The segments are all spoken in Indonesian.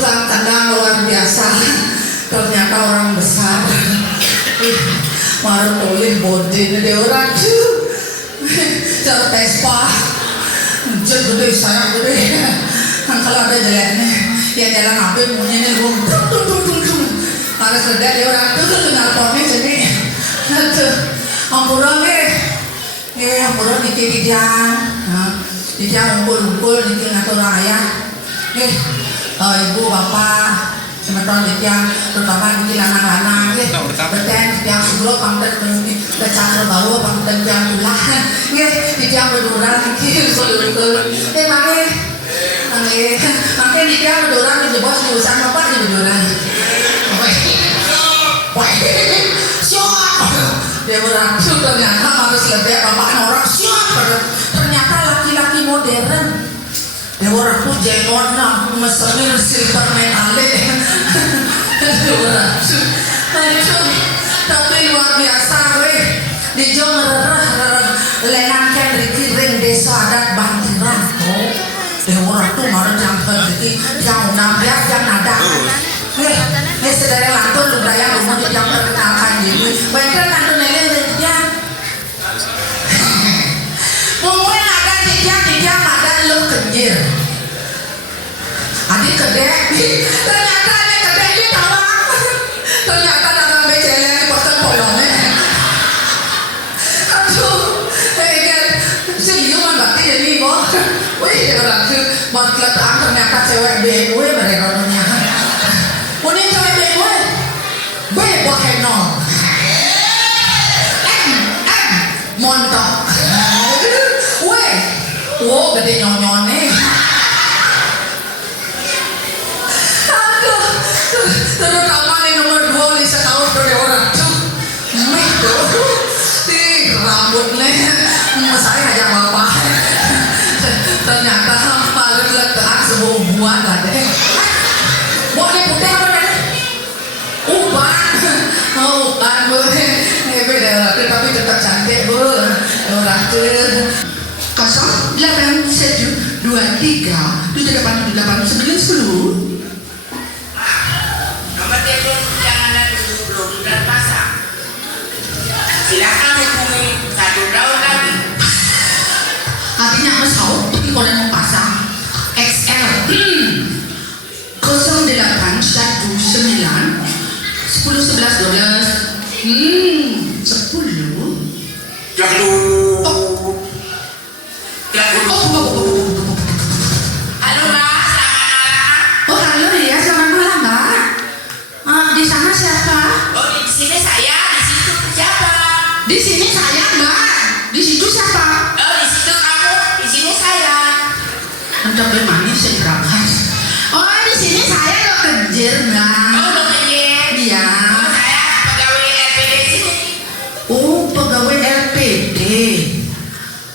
tukang kandang luar biasa. Ternyata orang besar. Maru toleh bodin dia orang tuh. Jangan Vespa. Gede sayang gede. Kan kalau ada jalannya, ya jalan apa punya nih rum. Kalau sudah dia orang tuh ngalpornya sini. Tuh, ampuran ampuran dikit dia ngumpul dikit ngatur ayah. Ibu bapak semeton dia terutama di lanang-lanang beten dia sebelum pamit bercanda bawa pamit dia pulang dia berdoran makin dia berdoran di bos di usaha bapak di berdoran dia berangsur ternyata harus lebih bapaknya orang siap ternyata laki-laki modern dia orang tuh jengotnya mesenin silverman ale tapi luar biasa weh di Jong lenangkan riki ring desa adat bantiran dia orang tuh marah jangan riki yang nabrak yang nada ini saudara lantun budaya rumah di jam perkenalkan jadi baiklah lantun lele rekinya mungkin ada tiga madan lu kenjir adik kedek ternyata adik kedek ini tawang ternyata dagang becelnya di pasar polongnya aduh senyuman bakti jadi boh wih dia orang tuh buat keletaan ternyata cewek BMW mereka dunia punya cewek BMW gue buat henol montok weh wow gede nyonyone terutama nih nomor 2 nih setahun dari orang tuh itu di rambutnya saya aja bapak ternyata paling letak sebuah buah gak deh buahnya putih apa deh uban boleh beda tapi tetap cantik orang tuh 081723 7898 10 silakan hubungi 1 tahun lagi. Artinya mas tahu tapi kalau mau pasang XL 0819 10 11 12 10 halo mbak, selamat malam. Oh halo ya, selamat malam mbak. Di sana siapa? Oh di sini saya, di situ siapa? Di sini saya mbak. Di situ siapa? Oh di situ kamu, di sini saya. Untuk bermanis yang berangkat. Oh di sini saya lo kerja mbak. Oh lo kerja? Iya. Oh saya pegawai LPD sini. Oh pegawai LPD.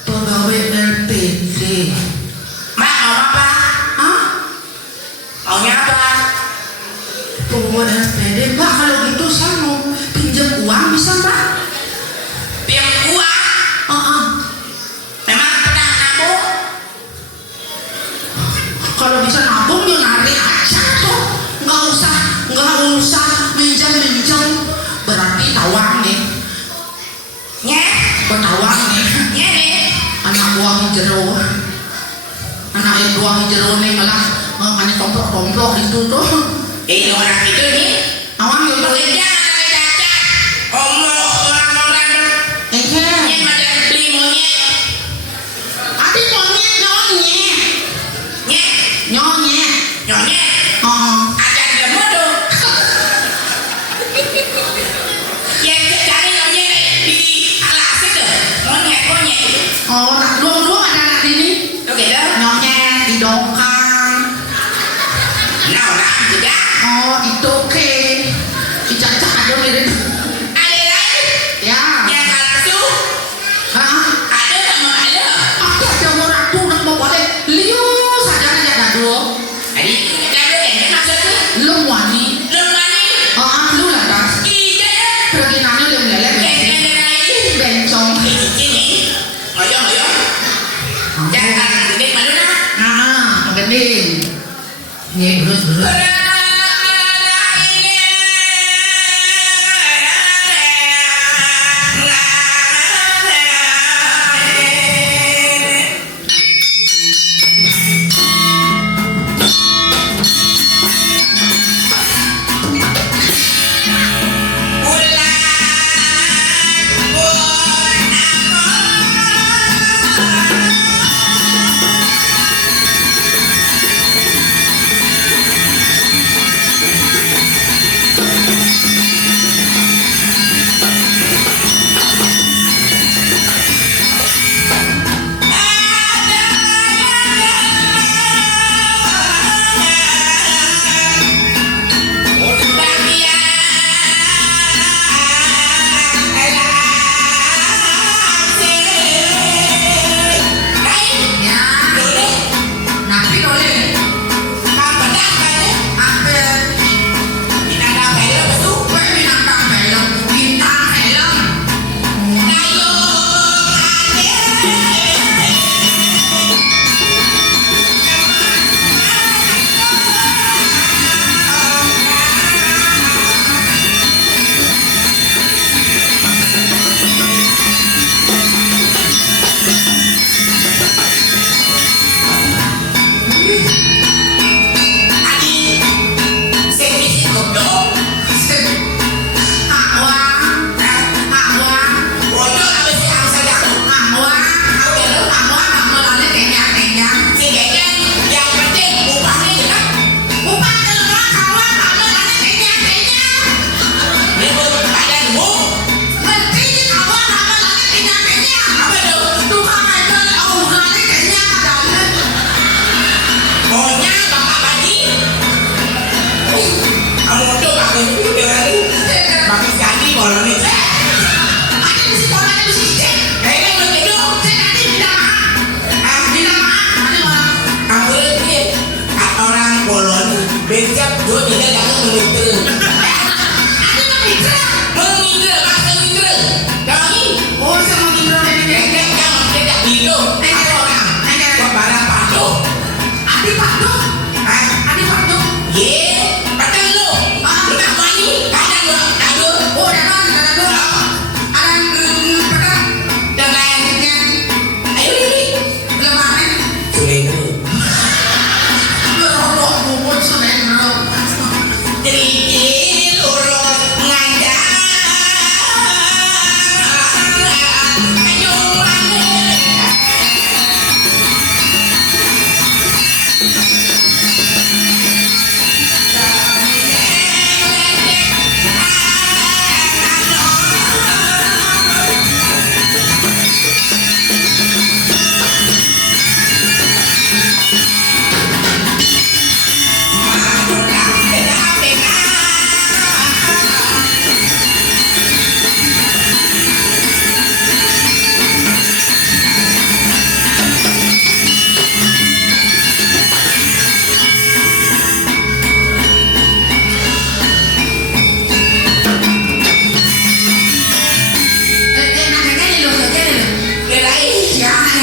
Pegawai LPD. Mbak mau apa? Hah? Maunya apa? Pegawai LPD mbak kalau gitu saya mau pinjam uang bisa mbak? Pinjam uang? Memang pernah nabung? Kalau bisa nabung ya narik aja tuh, nggak usah minjam berarti tawang nih, bertawang nih, anak buah hijau nih malah mana tomplok itu tuh, Ini orang itu nih awang yang bekerja sampai cacat. Orang-orang nyet pada beli monyet. Ati monyet nyonyet. Nyonyet ada di modo. Ya cari nyonyet di alas itu. Monyet itu. Oh nak dua ada anak ini Oke dah. nyonyet di dongkang. Nah orang juga. Oh itu oke, dicacak ada mirip Ada lagi ya. yang kalah tuh. Hah? Ada sama ada. Aku ada orang tuh nak mau boleh liu saja aja dadu. Tadi ada yang maksudnya. Lu wani. Lemani. Lu lah das. Iya ya. Pergi nanya dia meleleh Yang lain. bencong. Ini. Ngoyo. Jangan gede malu nah. Gending. Nih terus. koloni teh. Ada mesti polanya mesti cek. Kayaknya udah gitu. Cek nanti tidak maaf. Tidak maaf. Nanti maaf. Kamu ini orang koloni. Becap tuh tidak jangan mengitir.